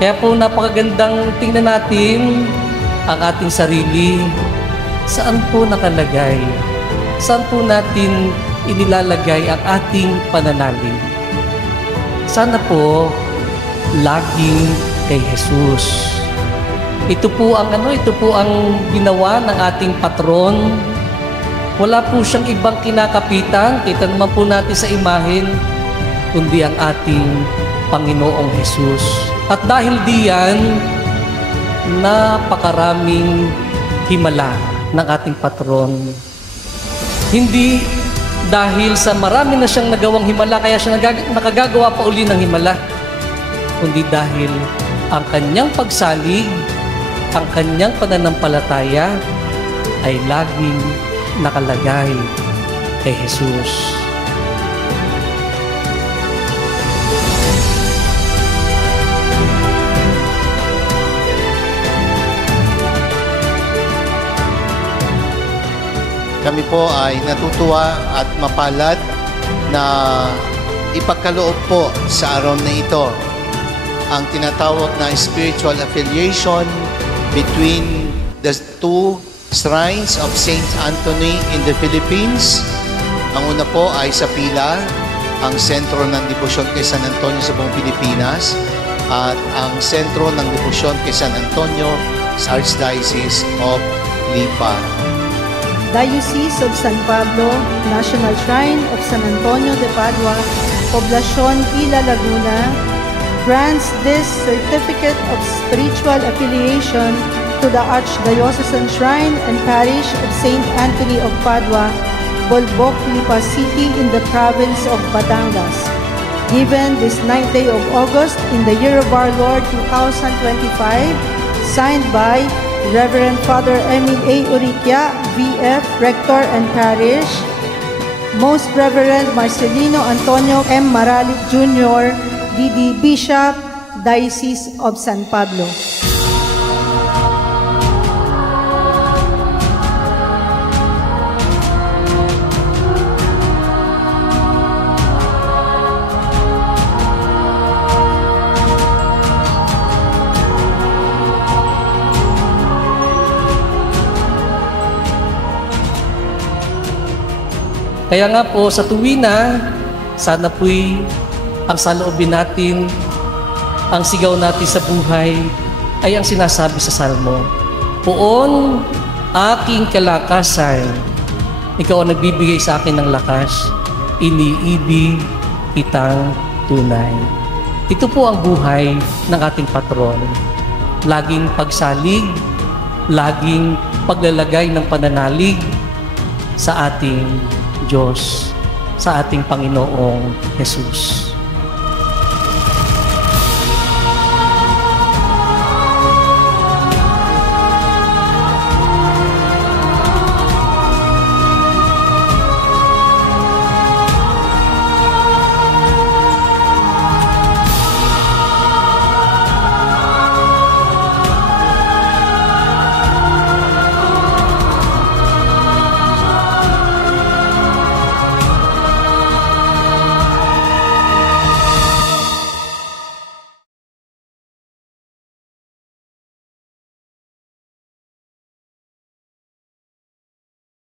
Kaya po napakagandang tingnan natin ang ating sarili. Saan po nakalagay? Saan po natin inilalagay ang ating pananalig? Sana po laging kay Jesus. Ito po ang ginawa ng ating patron. Wala po siyang ibang kinakapitan, kita naman po natin sa imahen, kundi ang ating Panginoong Jesus. At dahil diyan, napakaraming himala ng ating patron. Hindi dahil sa marami na siyang nagawang himala, kaya siya nakagagawa pa uli ng himala, kundi dahil ang kanyang pagsalig, ang kanyang pananampalataya ay laging nakalagay kay Jesus. Kami po ay natutuwa at mapalad na ipagkaloob po sa araw na ito ang tinatawag na spiritual affiliation between the two shrines of Saint Anthony in the Philippines. Ang una po ay sa Pilar, ang sentro ng debosyon kay San Antonio sa buong Pilipinas, at ang sentro ng debosyon kay San Antonio sa Archdiocese of Lipa. Diocese of San Pablo, National Shrine of San Antonio de Padua, Poblacion Ila, Laguna, grants this certificate of spiritual affiliation to the Archdiocesan Shrine and Parish of Saint Anthony of Padua, Bolboc, Lipa City in the province of Batangas. Given this 9th day of August in the year of our Lord 2025, signed by Reverend Father Emil A. Uriquia, VF, Rector and Parish, Most Reverend Marcelino Antonio M. Maralik Jr., DD Bishop, Diocese of San Pablo. Kaya nga po sa tuwina, sana po'y ang saloobin natin, ang sigaw natin sa buhay ay ang sinasabi sa Salmo. Poon, aking kalakasan, ikaw ang nagbibigay sa akin ng lakas, iniibig kitang tunay. Ito po ang buhay ng ating patron. Laging pagsalig, laging paglalagay ng pananalig sa ating Diyos, sa ating Panginoong Jesus.